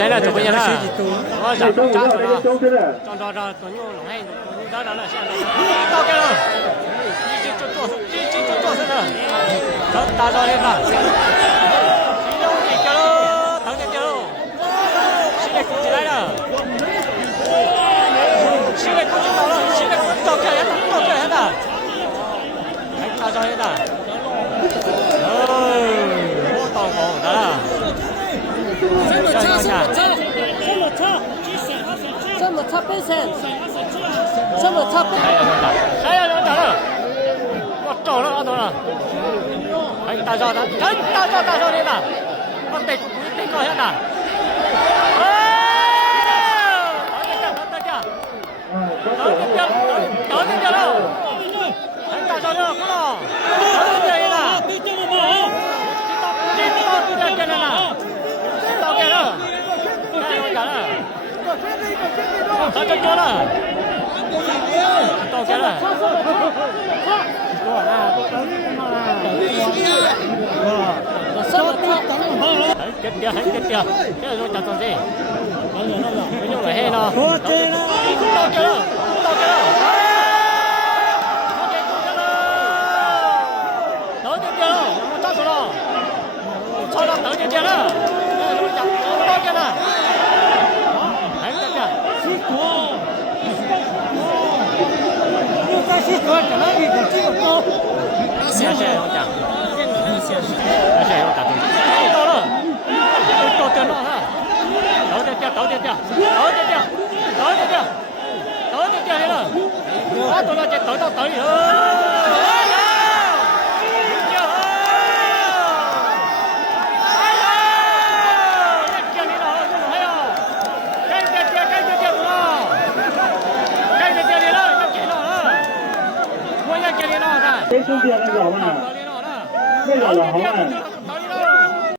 现在怎么样了？我想抓住了，抓，左右龙黑，打了，现在到这了，已经就做成了，打到那个，其中一个喽，等点喽，现在鼓起来了，现在鼓起到了，现在到这来了，还打到那个，我到红的了。这么差变成，这么差变，还要打了，我走了，还打招的，打招的了，我得高下的，搞定掉了，还打招的，看到，搞定掉了，进到了，到给了，看打了。他这多了，到家了。很紧張，跟住我集中先。佢用嚟輕咯。到家了，到家了，我抓住了，抓到到家了，到家了。现在要讲，打通，到了，到电脑了，到点掉了，我到了就到里了。别生气了，小伙伴，那个老黄啊。